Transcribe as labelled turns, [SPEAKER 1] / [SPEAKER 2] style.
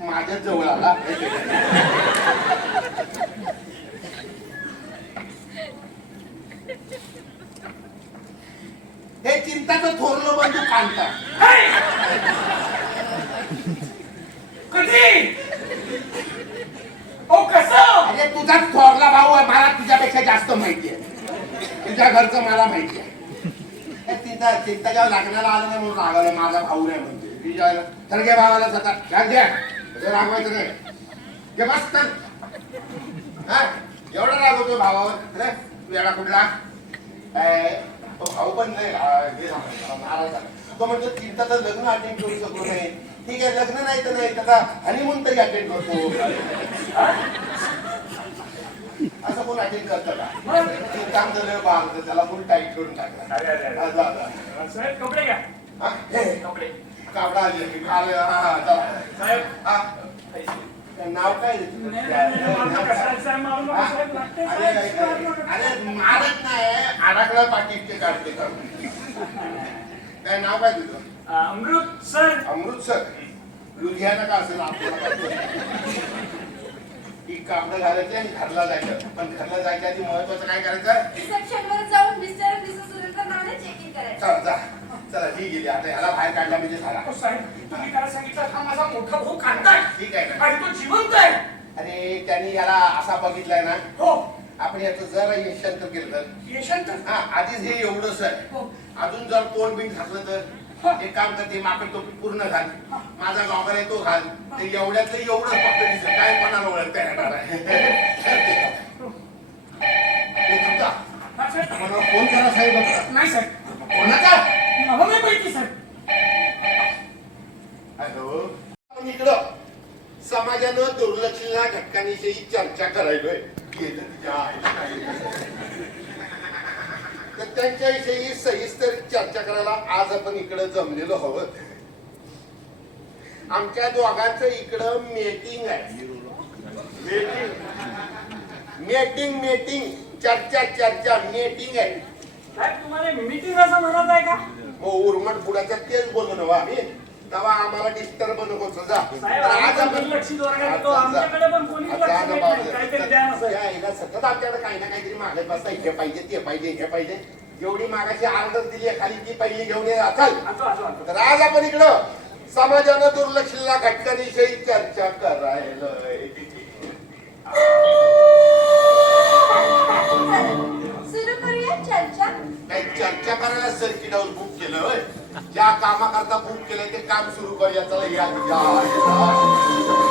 [SPEAKER 1] माझ्या जवळ आला. हे चिंताचं थोरलं बंधू कांता.
[SPEAKER 2] कधी? ओ कसं?
[SPEAKER 1] अरे आहे मला जास्त माहिती आहे? तुझ्या घरचं मला माहिती आहे. तिचा चिंता जेव्हा लग्नाला आलं नाही म्हणून रागवलं माझा भाऊ नाही म्हणते विजयाला तर घे भावाला जातात घ्या घ्या रागवायचं नाही. घे बस तर हा? एवढा रागवतो भावावर. अरे तू कुठला? तो भाऊ पण नाही. हे नाराज झाला. तो म्हणतो चिंताचं लग्न अटेंड करू शकलो नाही. ठीक आहे लग्न नाही तर नाही. त्याचा हनीमून तरी अटेंड करतो. असं कोण अटेंड करतं का? ते काम झालं बाळ त्याला फुल टाईट करून टाकला.
[SPEAKER 2] अरे. साहेब कपडे घ्या.
[SPEAKER 1] हा, हे,
[SPEAKER 2] कपडे.
[SPEAKER 1] कापडा आले आले, हा, हा, चला.
[SPEAKER 2] साहेब.
[SPEAKER 1] हा, नाव काय तुझं?
[SPEAKER 2] नाही, नाही, नाही, मला कशाला साहेब मारू नका,
[SPEAKER 1] हा?
[SPEAKER 2] साहेब, लागते,
[SPEAKER 1] अरे,
[SPEAKER 2] साहेब,
[SPEAKER 1] अरे,
[SPEAKER 2] साहेब,
[SPEAKER 1] अरे, अरे, मारत नाही आडाकडा पाठीचे काढते का? काय नाव काय तुझं?
[SPEAKER 2] अमृत सर.
[SPEAKER 1] अमृतसर लुधियाना का असेल? आपल्याला काय माहिती. ही कापडं घालायची आणि घरला जायचं. पण घरला जायच्या आधी महत्वाचं काय करायचं?
[SPEAKER 3] रिसेप्शनवर जाऊन मिस्टर आणि मिसेस सुरेंद्र नावाने चेक इन करायचं.
[SPEAKER 1] चल जा. चला ही गेली. आता ह्याला बाहेर काढला म्हणजे झाला.
[SPEAKER 2] साहेब तुम्ही त्याला सांगितलं हा माझा मोठा भाऊ
[SPEAKER 1] ठीक आहे ना.
[SPEAKER 2] आणि तो जिवंत आहे.
[SPEAKER 1] अरे त्यांनी याला असा बघितलाय ना.
[SPEAKER 2] हो.
[SPEAKER 1] आपण याचं जरा यशांतर केलं तर.
[SPEAKER 2] यशवंत?
[SPEAKER 1] हा आधीच हे एवढंच आहे
[SPEAKER 2] हो.
[SPEAKER 1] अजून जर तोंड बिंड घातलं तर. एक काम करते माकड टोपी पूर्ण घाल. माझा गॉगल आहे तो घाल. ते एवढ्यातलं एवढंच फक्त दिसत. मला फोन करा साहेब.
[SPEAKER 2] नाही साहेब
[SPEAKER 1] कोणाचा?
[SPEAKER 2] मला नाही माहिती साहेब
[SPEAKER 1] हॅलो. आपण इकडं समाजानं दुर्लक्षित घटकांविषयी चर्चा करायलोय. गेलं तिच्या. तर त्यांच्याविषयी सविस्तर चर्चा करायला आज आपण इकडं जमलेलो हवं आमच्या दोघांचं इकडं मीटिंग आहे. मीटिंग मीटिंग चर्चा चर्चा मीटिंग आहे.
[SPEAKER 2] साहेब तुम्हाला मीटिंग असं म्हणत आहे का?
[SPEAKER 1] उर्मट बुडाच्या तेच बोललो ना हो आम्ही. तेव्हा आम्हाला डिस्टर्ब नको जा.
[SPEAKER 2] साहेब
[SPEAKER 1] तर आज आपण-.
[SPEAKER 2] आमच्याकडे पण कोणी
[SPEAKER 1] आज
[SPEAKER 2] लक्ष देत. नाही. काहीतरी
[SPEAKER 1] सतत आपल्याकडे काही ना काहीतरी मागत बसता हे पाहिजे ते पाहिजे हे पाहिजे. जेवढी मागाची ऑर्डर दिली आहे खाली ती पहिली घेऊन ये चल.
[SPEAKER 2] आणतो आणतो आणतो
[SPEAKER 1] तर आज आपण इकडं समाजानं दुर्लक्षितला घटकांविषयी चर्चा करायला सर्किट हाऊस बुक केलं होय ज्या कामाकरता बुक केलंय ते काम सुरू करूया चला या या, या.